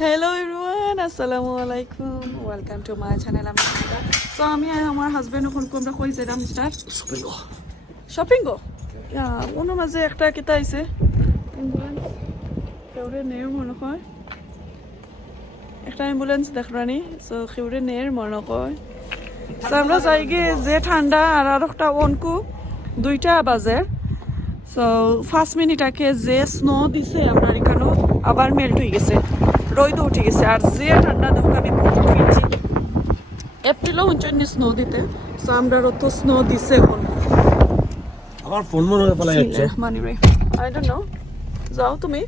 Hello everyone, assalamu alaikum. Welcome to my channel. So আমি আর আমার husband এখন কোনটা কই যাইলাম স্টার শপিং গো ওনো মাঝে একটা কিতা আইছে অ্যাম্বুলেন্স কেউরে নের মনে হয় একটা অ্যাম্বুলেন্স দেখরানি সো কেউরে নের মনে হয় সো আমরা যাই গে যে ঠান্ডা আর একটা অনকু 2টা বাজে সো 5 মিনিট আগে যে স্নো দিছে আমরা এখানে আবার মেল্ট হয়ে গেছে রোদ উঠে গেছে আর যে ঠান্ডা দেখো আমি প্রচুর ফিরছি এপ্রিলও উঞ্চনি স্নো দিতে সো আমরা তো স্নো দিছে এখন আমার ফোন মনে হয় পালা যাচ্ছে মানি রে আই ডোন্ট নো যাও তুমি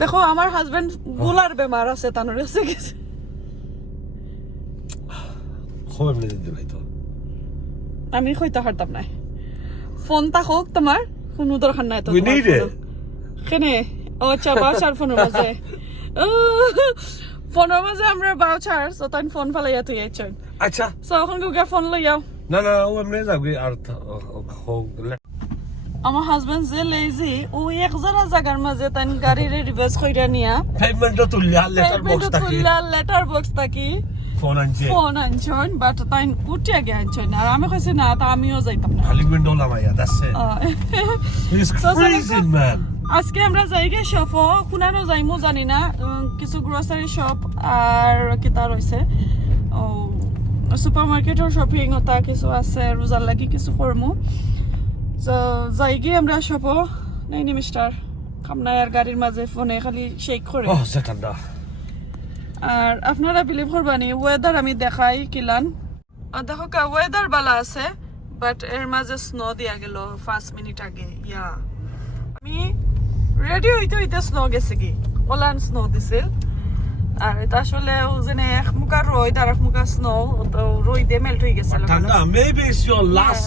দেখো আমার হাজবেন্ড বুলার বেমার আছে তানোর কাছে গেছে খবর মিলে দিতে নাই তো আমি কইতে পারতাম না ফোন তা হোক তোমার কোনো দরকার নাই তো We need it. কেনে ও আচ্ছা বাউচার ফোনের মাঝে ফোনের মাঝে আমরা বাউচার সো তাই ফোন ফালাইয়া তুই আইছেন আচ্ছা সো এখন গুগা ফোন লইয়াও না না ও এমনি যাবে আর আমার হাজবেন্ড যে লেজি ও এক জায়গার মাঝে তাই গাড়ির রিভার্স কইরা নিয়া পেমেন্ট তুললা লেটার বক্স থাকি লেটার বক্স থাকি ফোন আনছে আনছেন বাট তাই উঠিয়া গে আনছেন আর আমি কইছি না তা আমিও যাইতাম না খালি উইন্ডো লামাইয়া that's it is crazy man আজকে আমরা যাইগে শপ কোনানো যাইমু জানি না কিছু গ্রোসারি শপ আর কিতা রইছে ও সুপার মার্কেটের শপিং ওটা কিছু আছে রোজার লাগি কিছু করমু তো যাইগে আমরা শপ নাই নি মিস্টার কামনায় আর গাড়ির মাঝে ফোনে খালি শেক করে ও সেটান্ডা আর আপনারা বিলিভ করবানি ওয়েদার আমি দেখাই কিলান আর দেখো কা ওয়েদার বালা আছে বাট এর মাঝে স্নো দিয়া গেল 5 মিনিট আগে ইয়া আমি রেডি হইতে হইতে স্নো গেছে কি ওলান স্নো দিছিল আর এটা আসলে ও যেনে এক মুখা রোদ আর এক মুখা স্নো তো রোদে মেল্ট হয়ে গেছে ঠান্ডা maybe it's your last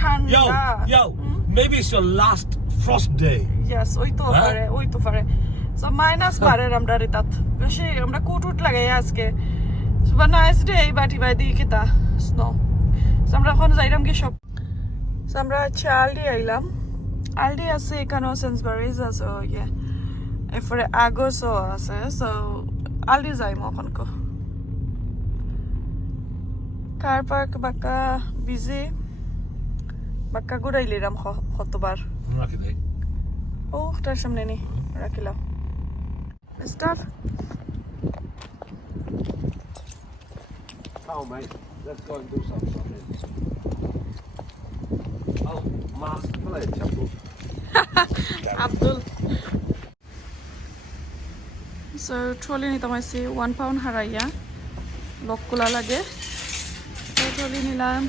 ঠান্ডা yo maybe it's your last frost day yes ওই তো পারে সো মাইনাস পারে আমরা রিতাত বেশি আমরা কোট লাগাই আজকে সুবা নাইস ডে বাটি বাই দি কিতা স্নো সো আমরা এখন যাইরাম কি সব সো আমরা চালডি আইলাম আলডি আছে এখানেও সেন্সবারিজ আছে ইয়ে এরপরে আগসও আছে সো আলডি যাইম এখন কো কার পার্ক বাক্কা বিজি বাক্কা ঘুরাইলিরাম কতবার রাখি দেই ও তার সামনে নি রাখিলাম start Oh mate let's go and do some shopping oh mask play chapu Abdul so trolley নিতাম আইসি 1 পাউন্ড হারাইয়া লকগুলা লাগে ট্রলি নিলাম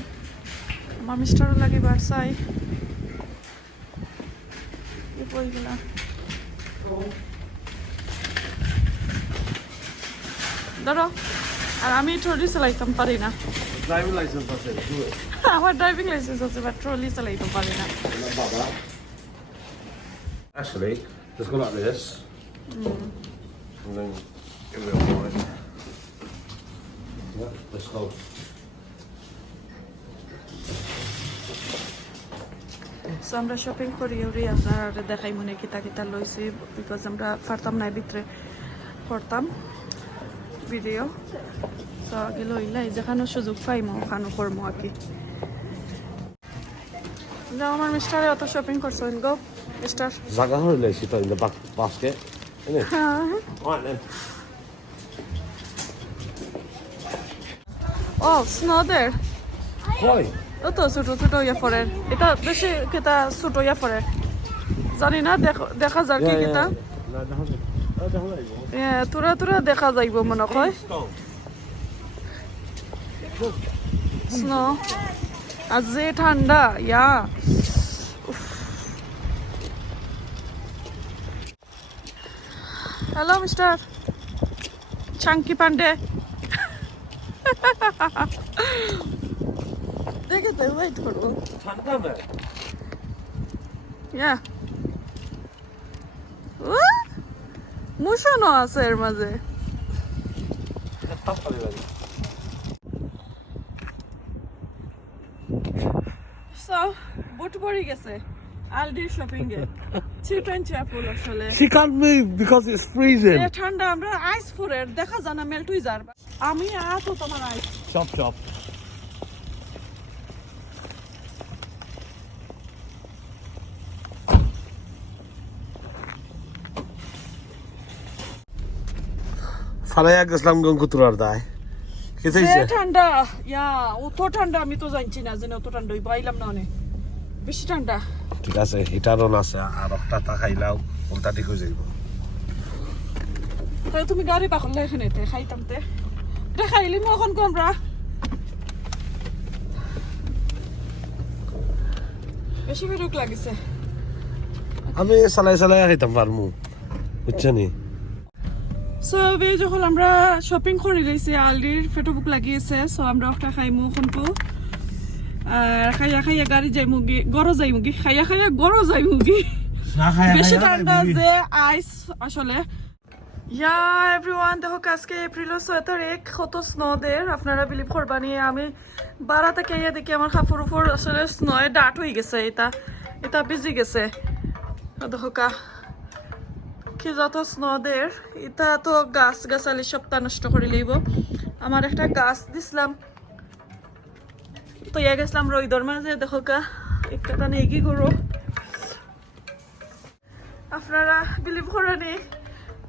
আমার মিস্টারও লাগে বারসাই এই বইগুলা ধরো আর আমি ট্রলি চালাইতাম পারি না driving license আছে do it আমার ড্রাইভিং লাইসেন্স আছে বাট ট্রলি চালাইতে পারি না baba actually just go like this and then give it a wide yeah let's go so আমরা শপিং করি ওরি আপনার দেখাই মনে কিতা কিতা লইছি বিকজ আমরা পারতাম না ভিতরে করতাম ভিডিও সো আগে লইলাই যেখানে সুযোগ পাইমো ওখানে করবো আর কি যাও আমার মিস্টারে অত শপিং করছেন গো mister Zaga hörle sitta in the basket isn't it alright then ও স্নো দের Koi ও তো ছোট ছোট ইয়া পরে এটা বেশি কিতা ছোট ইয়া পরে জানি না দেখা যাক কি কিতা তোরা তোরা দেখা যাইব মনে হয় স্নো আর যে ঠান্ডা ইয়া হ্যালো মিস্টার চাঙ্কি পান্ডে দেখে তো ওয়েট করবো ঠান্ডা না ইয়া মুশানো আছে এর মাঝে সো বুট পড়ে গেছে Aldi shopping এ চিপ এন্ড চেয়ারফুল আসলে She can't move because it's freezing. সে ঠান্ডা আমরা আইস ফুরের দেখা জানা মেল্ট হই যার আমি তো তোমার আইস Chop chop. ফালাইয়া গেছিলাম গঙ্কুতুরার দায় সে খেতেইছে ঠান্ডা ইয়া অত ঠান্ডা আমি তো জানছি না যে অত ঠান্ডা হইব আইলাম না অনেক বেশি ঠান্ডা ঠিক আছে হিটারও আছে আর একটা তা খাইলাও উল্টা ঠিক হয়ে যাইব তাই তুমি গাড়ি পাখলে এখানে খাইতাম তে এটা খাইলি মো এখন কো আমরা বেশি বিরক্ত লাগিছে আমি চালাই চালাই খাইতাম পারমু বুঝছনি সো যখন আমরা শপিং করে গেছি আলডির ফেটোবুক লাগিয়েছে সো আমরা একটা খাইমু কোনকো আর খাইয়া খাইয়া গাড়ি যাইমুগি গরো যাইমুগি খাইয়া খাইয়া গরো যাইমুগি বেশি ঠান্ডা যে আইস আসলে ইয়া এভরিওয়ান দেখো আজকে এপ্রিলের 6 তারিখ কত স্নো দের আপনারা বিলিভ করবানি আমি 12 থেকে ইয়া দেখি আমার কাপড় উপর আসলে স্নোয়ে ডাট হয়ে গেছে এটা ভিজে গেছে দেখো কি যত স্নোদের এটা তো গাছ গাছালি সপ্তাহ নষ্ট করে লইব আমার একটা গাছ দিছিলাম তো ইয়া গেছিলাম রইদর মাঝে দেখো একটা নেই কি করো আপনারা বিলিভ করেনি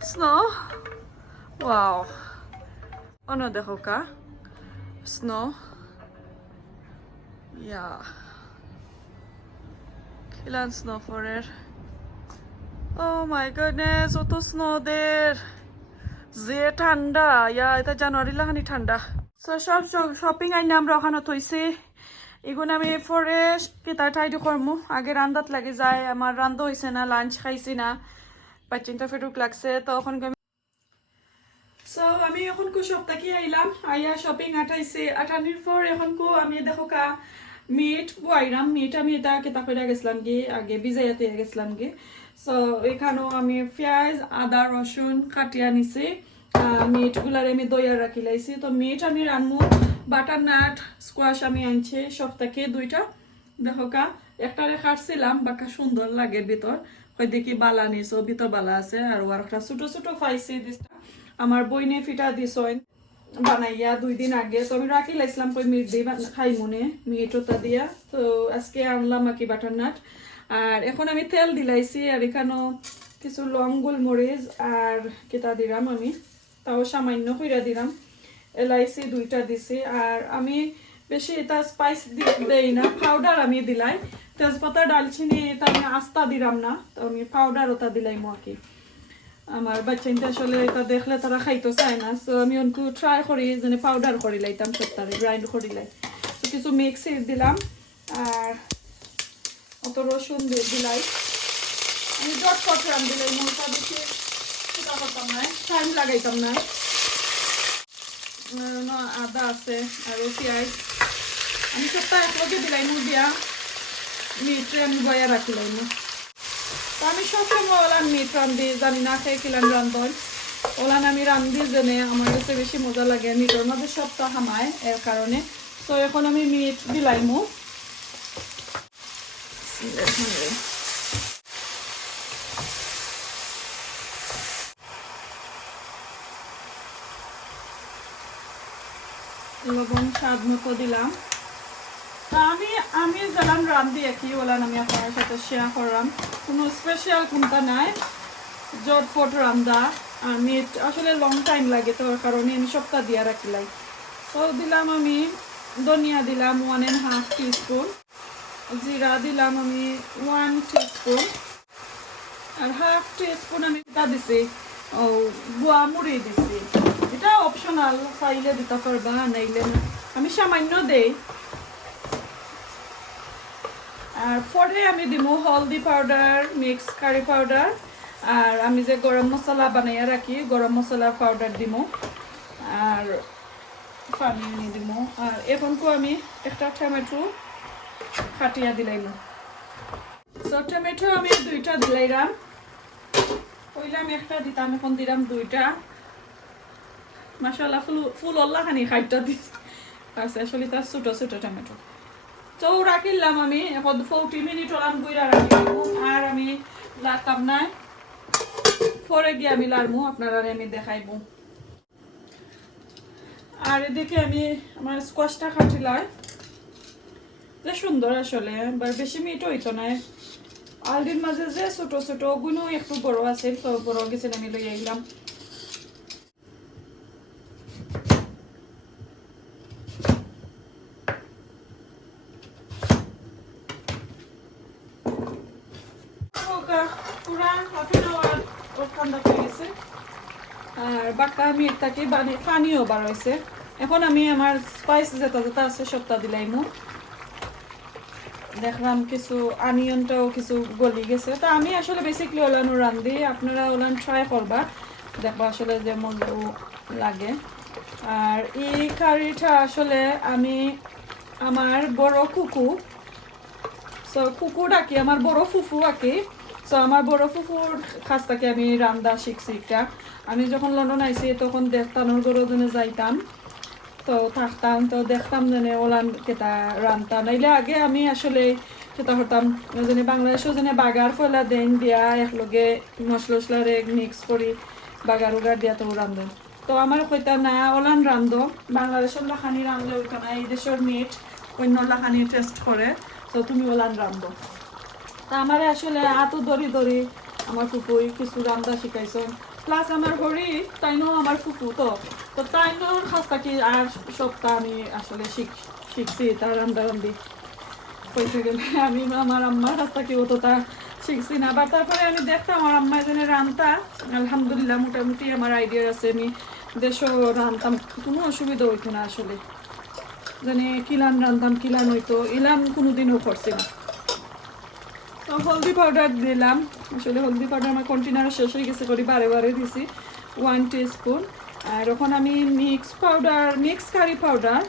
স্নো ওয়াও অন্য দেখো স্নো ইয়া খিলান স্নো ফরের Oh my goodness, অত স্নো দের যে ঠান্ডা ইয়া এটা জানুয়ারি লাগানি ঠান্ডা সো সব শপিং আইনে আমরা ওখানে থইছি এগুলো আমি ফরেস্ট কেতা ঠাইডি করমু আগে রান্দাত লাগে যায় আমার রান্ধা হয়েছে না লাঞ্চ খাইছি না বাচ্চিনটা ফেটুক লাগছে তো এখন সো আমি এখন সপ্তাহে আইলাম আইয়া শপিং আটানির পর এখন আমি দেখো মিট বইরাম মিট আমি এটা কেতা করে গেছিলাম কি আগে বিজাইয়াতে গেছিলাম কি সো এখানেও আমি পেঁয়াজ আদা রসুন কাটিয়া নিছি মিট গুলার আমি দইয়া রাখি লাইছি তো মিট আমি রানমু বাটারনাট স্কোয়াশ আমি আনছি সপ্তাহে দুইটা দেখো একটারে কাটছিলাম বাকা সুন্দর লাগে ভিতর হয় দেখি বালা নিছো ভিতর বালা আছে আর একটা ছোট ছোট পাইছি আমার বইনে ফিটা দিছ বানাইয়া 2 দিন আগে তো আমি রাখি লাইছিলাম কই মিট দিয়ে খাই মনে মিট ওটা দিয়া তো আজকে আনলাম আকি বাটারনাট আর এখন আমি তেল দিলাইছি আর এখানেও কিছু লং গোলমরিচ আর কেটা দিলাম আমি তাও সামান্য কইরা দিলাম এলাইচি 2টা দিছি আর আমি বেশি এটা স্পাইস দেই না পাউডার আমি দিলাই তেজপাতা ডালচিনি এটা আমি আস্তা দিলাম না তো আমি পাউডার ওটা দিলাই মকি আমার বাচ্চাইনটা আসলে এটা দেখলে তারা খাইতো চায় না সো আমি অনকু ট্রাই করি যেন পাউডার করে লাইতাম সপ্তাহে গ্রাইন্ড করে লাই তো কিছু মিক্সি দিলাম আর অত রসুন দিলাই আমি জটপট রান দিলাই মশলা বেশি সেটা করতাম না টাইম লাগাইতাম না আদা আছে আর পেঁয়াজ আমি সপ্তাহে একলগে দিলাই মুখ দিয়া মিটে আমি বয়া রাখিলাই তো আমি সবসময় ওলান মিট রান্ধি জানি না খেয়ে কিলাম রান্ধন ওলান আমি রান্ধি জেনে আমার কাছে বেশি মজা লাগে মিটের মধ্যে সপ্তাহ হামায় এর কারণে তো এখন আমি মিট দিলাইমু লবণ স্বাদ মতো দিলাম আমি যেলাম রান্ধি একই ওলান আমি আপনার সাথে শেয়ার করলাম কোনো স্পেশাল কোনটা নাই জটপট রান্ধা আর মিট আসলে লং টাইম লাগে তো কারণে আমি সপ্তাহ দিয়া রাখিলাই তো দিলাম আমি ধনিয়া দিলাম 1.5 টিস্পুন জিরা দিলাম আমি 1 টিস্পুন আর হাফ টিস্পুন আমি এটা দিছি গুয়া মুড়ি দিছি এটা অপশনাল চাইলে দিতে পারবা নাইলে না আমি সামান্য দেই আর পরে আমি দিমু হলদি পাউডার মিক্স কারি পাউডার আর আমি যে গরম মশলা বানাইয়া রাখি গরম মশলা পাউডার দিমু আর পানি নিয়ে দিমু আর এখনকো আমি একটা টমেটো কাটিয়া দিলাইমু সো টমেটো আমি 2টা দিলাইরাম পয়লা আমি একটা দিতাম এখন দিলাম 2টা মাশাআল্লাহ ফুল আল্লাহ খানি খাইটা দিস আছে আসলে তা ছোট ছোট টমেটো তো রাখিলাম আমি এখন 40 মিনিট ওলান বইরা রাখিলাম আর আমি লাগাম না পরে গিয়ে আমি লারমু আপনারা আমি দেখাইবো আর এদিকে আমি আমার স্কোয়াশটা কাটিলাই যে সুন্দর আসলে বেশি মিট হইতো না আলদির মাঝে যে ছোট ছোট গুলো একটু বড় আছে তো বড় গেছে আমি লই আইলাম পুরা হাফিন আওয়ার ওর ঠান্ডা হয়ে গেছে আর বাক্কা আমি এটাকে পানিও বার হয়েছে এখন আমি আমার স্পাইস যেটা যেটা আছে সবটা দিলাইমু দেখলাম কিছু আনিয়নটাও কিছু গলি গেছে তো আমি আসলে বেসিকলি ওলানো রান্ধি আপনারা ওলান ট্রাই করবা দেখবা আসলে যে মজা লাগে আর এই কারিটা আসলে আমি আমার বড় কুকু সো কুকু ডাকি আমার বড় ফুফু আকি সো আমার বড় ফুফুর কাছ থেকে আমি রান্না শিখছি এটা আমি যখন লন্ডন আইছি তখন দেখতাম ওর গরুজনে যাইতাম তো থাকতাম তো দেখতাম জানে ওলান কেটা রান্তা নাইলে আগে আমি আসলে কেটা হতাম জানি বাংলাদেশেও জানে বাগার ফলা দেন দিয়া একলগে মশলা মশলারে মিক্স করি বাগার উগার দিয়া তো রান্ধো তো আমার কইতা না ওলান রান্ধো বাংলাদেশের লাখানি রান্ধলে ওইটা না এই দেশের মিট অন্য লাখানি টেস্ট করে তো তুমি ওলান রান্ধো তা আমার আসলে আতো দড়ি দড়ি আমার ফুফুই কিছু রান্না শিখাইছো প্লাস আমার ঘড়ি তাইনো আমার ফুফু তো তাইনোর কাছ থেকে আর সবটা আমি আসলে শিখছি তার রান্না রান্ধি কইতে গেলে আমি আমার আম্মার কাছ থেকে অতটা শিখছি না বা তারপরে আমি দেখতাম আমার আম্মা এখানে রান্তা আলহামদুলিল্লাহ মোটামুটি আমার আইডিয়া আছে আমি দেশও রান্তাম কোনো অসুবিধা হইতো না আসলে জানি কিলান রান্তাম কিলান হইতো ইলাম কোনোদিনও করছি না তো হলদি পাউডার দিলাম আসলে হলদি পাউডার আমার কন্টেনার শেষ হয়ে গেছে করি বারে বারে দিছি 1 টিস্পুন আর এখন আমি মিক্স কারি পাউডার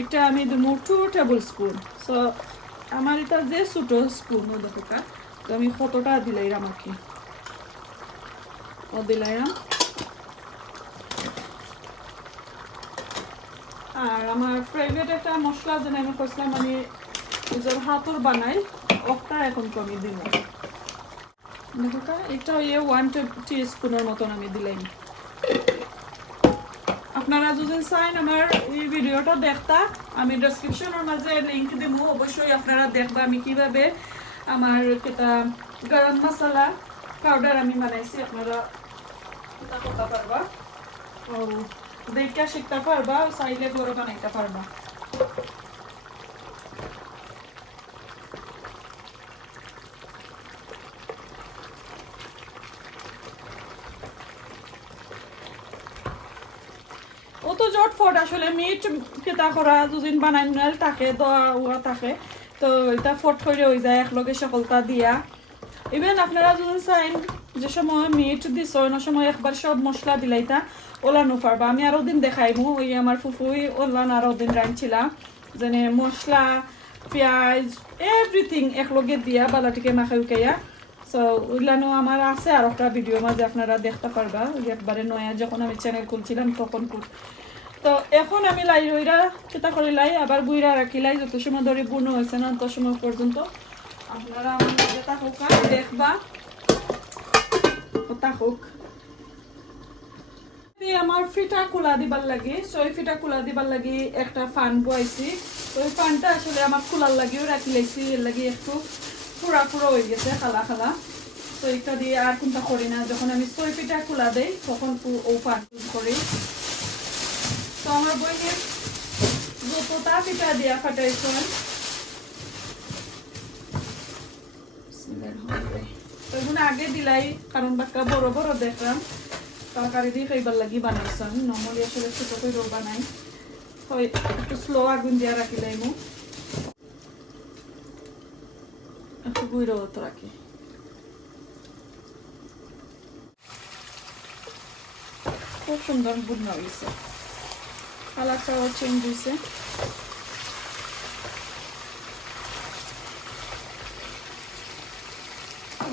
এটা আমি দিব 2 টেবিল স্পুন সো আমার এটা যে ছোট স্পুন ও দেখো তো আমি কতটা দিলাইরাম আর কি ও দিলাইরাম আর আমার ফেভারিট একটা মশলা যেন আমি কইছিলাম মানে নিজের হাতর বানাই ওটা এখন কমি দিব দেখো এটা 1 টিস্পুনের মতন আমি দিলাম আপনারা যদি চান আমার এই ভিডিওটা দেখতা আমি ডেসক্রিপশনের মাঝে লিংক দেব অবশ্যই আপনারা দেখবা আমি কিভাবে আমার এটা গরম মশলা পাউডার আমি বানাইছি আপনারা এটা করতে পারবা ও দেখে শিখতে পারবা চাইলে বড় বানাইতে পারবা ও তো জটফট আসলে মিট কেটা করা দুদিন বানাই নাল থাকে দোয়া থাকে তো এটা ফট করে হয়ে যায় একলগে সকলটা দিয়া ইভেন আপনারা যদি চাইন যে সময় মিট দিছ না সময় একবার সব মশলা দিলাইতা ওলানো পারবা আমি আরো দিন দেখাইবো ওই আমার ফুফুই ওলান আরো দিন রাঁধছিলাম যেনে মশলা পেঁয়াজ এভরিথিং একলগে দিয়া বালাটিকে মাখাই উকাইয়া সো ওইলানো আমার আছে আর একটা ভিডিও মাঝে আপনারা দেখতে পারবা একবারে নয়া যখন আমি চ্যানেল খুলছিলাম তখন তো এখন আমি লাই রইরা কেটা করে লাই আবার গুইরা রাখিলাই যত সময় ধরে বুনো হয়েছে না তত সময় পর্যন্ত আপনারা আমার যেটা হোক দেখবা ওটা হোক আমার ফিটা খোলা দিবার লাগে সই ফিটা খোলা দিবার লাগে একটা ফান বইছি তো ওই ফানটা আসলে আমার খোলার লাগেও রাখি লাইছি এর লাগে একটু পুরা পুরো হয়ে গেছে খালা খালা তো এটা দিয়ে আর কোনটা করি না যখন আমি সই ফিটা খোলা দেই তখন ও ফান ইউজ করি তো আমার বইয়ের যতটা ফিটা দিয়া ফাটাইছেন তো এগুলো আগে দিলাই কারণ বাক্কা বড় বড় দেখলাম তরকারি দিয়ে খাইবার লাগি বানাইছেন নর্মালি আসলে ছোট করে বানাই হয় একটু স্লো আগুন দিয়া রাখিলাই মু একটু গুঁড়ো তো রাখি খুব সুন্দর বুঝনা হয়েছে কালারটাও চেঞ্জ হয়েছে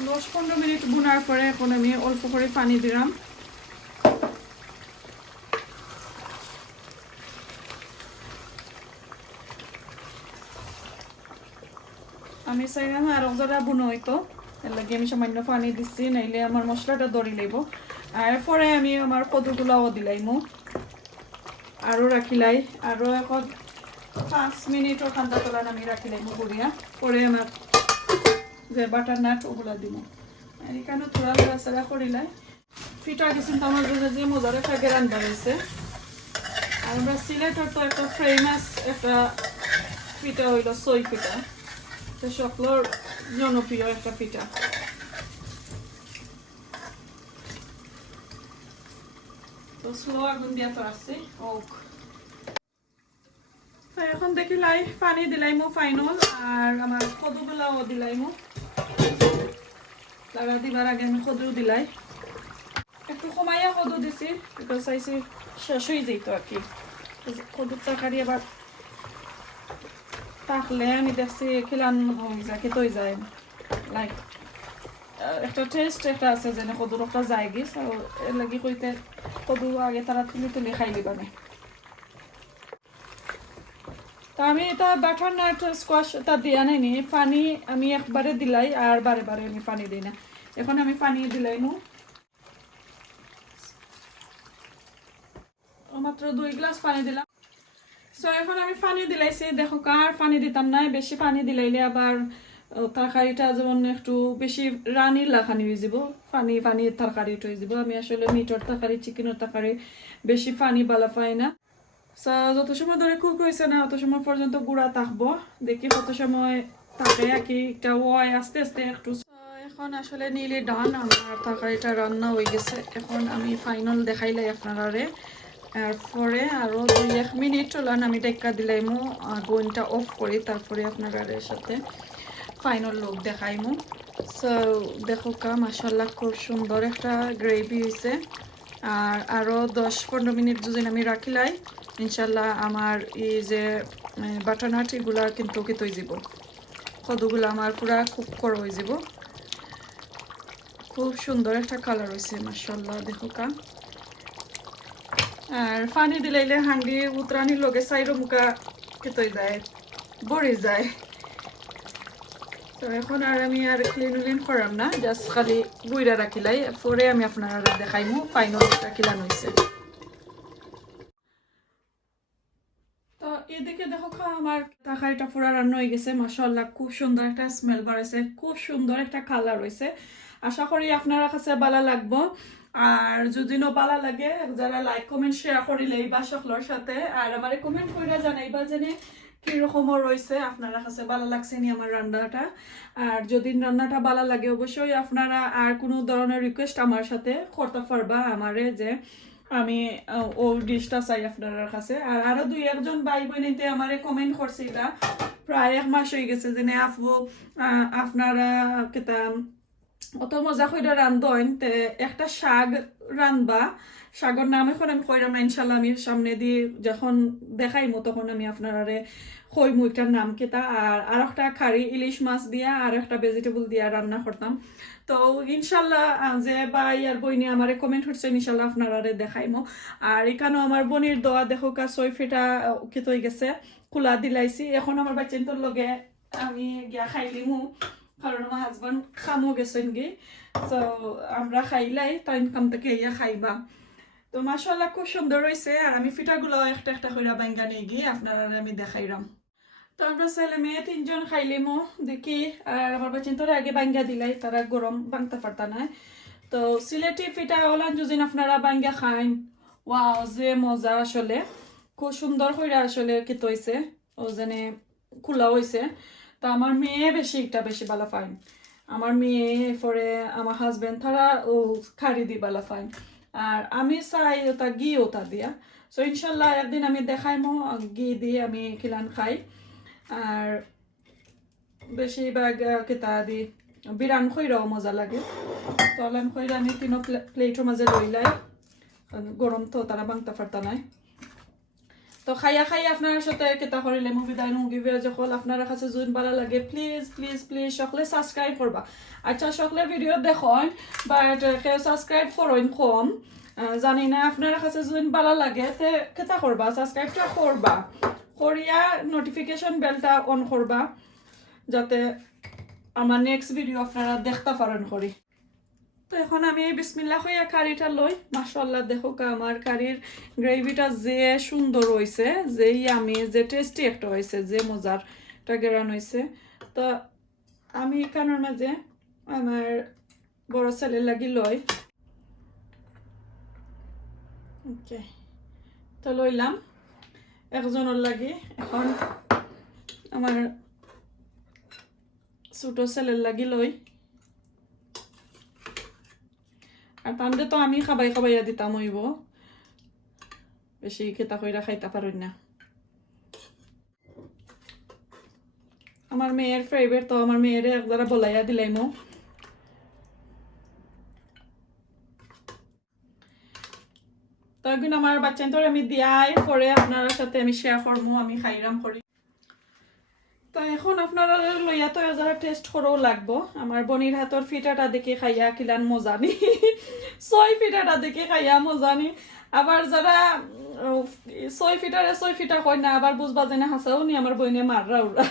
10-15 মিনিট বুনার পরে এখন আমি অল্প করে পানি দিলাম আমি চাইলাম আরো যারা বুনো হইতো এর লাগে আমি সামান্য পানি দিচ্ছি, নাইলে আমার মশলাটা দড়ি লইব। আর এরপরে আমি আমার কদুগুলাও দিলাইমু, আরও রাখিলাই, আরও এখন 5 মিনিটও ঠান্ডা তোলান আমি রাখিলাইমু গুড়িয়া। পরে আমার যে বাটার নাট ওগুলা দিব। আর এখানে তোরা লড়াচড়া করিলাই ফিটা গেছেন তো আমার জন্য যে মজার একটা গেরান বাড়াইছে। আর আমরা সিলেটের তো একটা ফেমাস একটা পিঠা হইল সই পিঠা, তো সকলের জনপ্রিয় একটা পিঠা। তো স্লো আগুন দিয়া তো আসছে ওক। তো এখন দেখিলাই পানি দিলাইমু ফাইনাল, আর আমার কদুগুলাও দিলাইমু। লাগা দিবার আগে আমি কদু দিলাই, একটু কমাইয়া কদু দিছি, বিকজ চাইছি শেষ হয়ে যেত আর কি। কদুর তরকারি আবার থাকলে আমি দেখছি খিলান হয়ে যায়, খেতে হয়ে যায়, লাইক একটা টেস্ট একটা আছে যেন কদুর একটা যায় গিস। এর লাগি কইতে কদু আগে তারা তুলি তুলি খাই লিবানে। তা আমি এটা বাটার নাট স্কোয়াশ তা দিয়া নাইনি, পানি আমি একবারে দিলাই আর বারে বারে আমি পানি দিই না। এখন আমি পানি দিলাই নু মাত্র 2 গ্লাস পানি দিলাম। সো এখন আমি পানি দিলাইছি, দেখো কার পানি দিতাম না, বেশি পানি দিলাইলে আবার তরকারিটা যেমন একটু বেশি রানির লাখানি হয়ে যাব, পানি পানি তরকারিটা হয়ে যাব। আমি আসলে মিটর তরকারি চিকেনের তরকারি বেশি পানি বালা পাই না। যত সময় ধরে কুক হয়েছে না অত সময় পর্যন্ত গুঁড়া থাকবো, দেখি কত সময় থাকে আর কি, একটা ওয়াই আস্তে আস্তে একটু। এখন আসলে নিলে ডান, আমার তরকারিটা রান্না হয়ে গেছে। এখন আমি ফাইনাল দেখাইলাই আপনারারে। এরপরে আরও 2-1 মিনিট চলান আমি টেক্কা দিলাইমু, আগুনটা অফ করি, তারপরে আপনারা সাথে ফাইনাল লুক দেখাইমু। সো দেখো কা মাশাআল্লাহ খুব সুন্দর একটা গ্রেভি হয়েছে। আর আরও 10-15 মিনিট যদি আমি রাখিলাই ইনশাল্লাহ আমার এই যে বাটারনাট এগুলা কিন্তু কেত হয়ে যাব, কদুগুলো আমার পুরা কুক করা হয়ে যাব। খুব সুন্দর একটা কালার হয়েছে মাশাআল্লাহ দেখো কা। আর পানি দিলাইলে হান্ডি উতরানির লগে সাইরো মুখা কেত হয়ে যায়, বড়ে যায়। তো এখন আর আমি আর ক্লিন করাম না, জাস্ট খালি গুইরা রাখিলাই, পরে আমি আপনারা দেখাইমু ফাইনাল একটা কিলান হয়েছে। তো এদিকে দেখো আমার তরকারিটা পুরা রান্না হয়ে গেছে মাশাআল্লাহ, খুব সুন্দর একটা স্মেল বাড়াইছে, খুব সুন্দর একটা কালার হয়েছে। আশা করি আপনারা কাছে ভালো লাগবো। আর যদি না ভালো লাগে যারা লাইক কমেন্ট শেয়ার করিলে বা সকলের সাথে, আর আমার কমেন্ট করে জানাইবা জানে কিরকমও রয়েছে, আপনারা কাছে ভালো লাগছে নি আমার রান্নাটা। আর যদি রান্নাটা ভালো লাগে অবশ্যই আপনারা আর কোনো ধরনের রিকোয়েস্ট আমার সাথে করতে পারবা আমারে, যে আমি ও ডিশটা চাই আপনার কাছে। আর আরো 2-1 ভাই বোনিতে আমারে কমেন্ট করছিল, প্রায় 1 মাস হয়ে গেছে যে আপু আপনারা কেতা অত মজা করে রান্ধন, একটা শাক রান্ধবা, শাগর নাম এখন আমি কইরাম না, ইনশাল্লাহ আমি সামনে দিয়ে যখন দেখাইমো তখন আমি আপনারে কইমু এটার নাম কেতা। আর একটা খারি ইলিশ মাছ দিয়া আর একটা ভেজিটেবল দিয়া রান্না করতাম। তো ইনশাল্লাহ যে ভাই আর বইনি আমারে কমেন্ট করছে ইনশাল্লাহ আপনারা দেখাইমো। আর এখানেও আমার বোনের দোয়া দেখো কা 6 ফিটা কেত হয়ে গেছে, খোলা দিলাইছি। এখন আমার বাচ্চান্তর লগে আমি গিয়া খাইলিমু, কারণ আমার হাজব্যান্ড খামো গেছেন গি। তো আমরা খাইলাই, তাই কাম থেকে ইয়া খাইবা। তো মাশাআল্লাহ খুব সুন্দর হয়েছে। আর আমি ফিটাগুলো একটা একটা করে বাইঙ্গা নিয়ে গিয়ে আপনারা আমি দেখাইলাম। তো আমরা ছেলে মেয়ে 3 জন খাইলিমো দেখি। আর আমার বাচ্চান্তর আগে বাইঙ্গা দিলাই, তারা গরম বাংতে পারতা না। তো সিলেটি ফিটা ওলান যদি আপনারা বাইঙ্গা খাইন, ওয়াও যে মজা, আসলে খুব সুন্দর করে আসলে খেতে হয়েছে, ও জানে খোলা হয়েছে। তো আমার মেয়ে বেশি ভালো পাইন, আমার মেয়ে পরে আমার হাজবেন্ড তারা ও খাড়ি দি ভালো পাইন। আর আমি চাই ওটা ঘি ওটা দিয়া। সো ইনশাল্লাহ একদিন আমি দেখাইমো ঘি দিয়ে আমি খিলান খাই। আর বেশিরভাগ কেতা দি বিরান খৈরাও মজা লাগে। তো অলান খৈরা আমি 3 প্লেটের মাঝে লইলাই, গরম তো তারা বাংতা ফারতা নাই। তো খাইয়া আপনার সাথে কেতা করিলে মুভি দাই মুভি যখন আপনার কাছে যদি ভালো লাগে প্লিজ প্লিজ প্লিজ সকলে সাবস্ক্রাইব করবা। আচ্ছা সকলে ভিডিও দেখুন বাট কেউ সাবস্ক্রাইব করেন কম, জানি না আপনার কাছে যদি ভালো লাগে তে কেতা করবা, সাবস্ক্রাইবটা করবা, করিয়া নোটিফিকেশন বেলটা অন করবা, যাতে আমার নেক্সট ভিডিও আপনারা দেখতে পারেন করি। তো এখন আমি বিসমিল্লাহ হইয়া কারিটা লই। মাশাআল্লাহ দেখো আমার কারির গ্রেভিটা যে সুন্দর হয়েছে, যে আমি যে টেস্টি একটা হয়েছে, যে মজার একটা গেরান হয়েছে। তো আমি এখানের মাঝে আমার বড় ছেলের লাগি লই। ওকে, তো লইলাম একজনের লাগি। এখন আমার ছোট ছেলের লাগি লই। আর তামদে তো আমি খাবাইয়া দিতাম হইব, বেশি খেতা কইরা খাইতে পারুন না। আমার মেয়ের ফেভারিট, তো আমার মেয়ের একদারা বলাইয়া দিলাইমো। তো এখন আমার বাচ্চা তো আমি দিয়াই পরে আপনার সাথে আমি শেয়ার করবো, আমি খাইরাম করি। তো এখন আপনারা লইয়া তো যারা টেস্ট করেও লাগবো। আমার বনির হাতর ফিটাটা দেখে খাইয়া কিলান মজানি, ছয় ফিটাটা দেখে খাইয়া মজানি। আবার যারা 6 ফিটা কয় না, আবার বুঝবা যে না হাসাও নি আমার বইনে মাররা উড়া।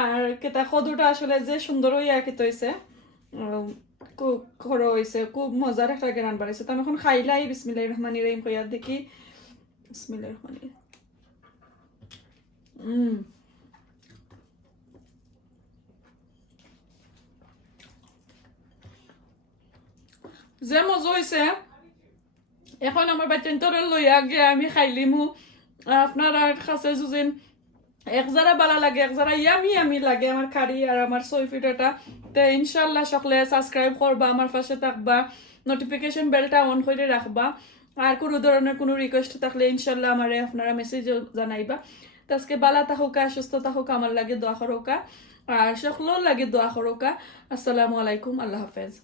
আর কেতা কদুটা আসলে যে সুন্দর হইয়া কেতে হয়েছে, খুব খড়ো হয়েছে, খুব মজার একটা গ্রান বাড়াইছে। তো আমি এখন খাইলাই। বিসমিল্লাহির রহমানির রহিম কইয়া দেখি। বিসমিল্লাহির রহমানির যে মজা হয়েছে। এখন আমার বাচ্চান্তরে লইয়া গিয়ে আমি খাইলিমু। আপনারা কাছে যদি এক যারা বালা লাগে, এক যারা ইয়ামি লাগে আমার কারি আর আমার 6 ফিটাটা, তো ইনশাল্লাহ সকলে সাবস্ক্রাইব করবা, আমার পাশে থাকবা, নোটিফিকেশন বেলটা অন করে রাখবা। আর কোনো ধরনের কোনো রিকোয়েস্ট থাকলে ইনশাল্লাহ আমারে আপনারা মেসেজ জানাইবা। তো আজকে বালা থাকুকা, সুস্থ থাকুকা, আমার লাগে দোয়া করোকা, আর সকলের লাগে দোয়া করোকা। আসসালামু আলাইকুম, আল্লাহ হাফেজ।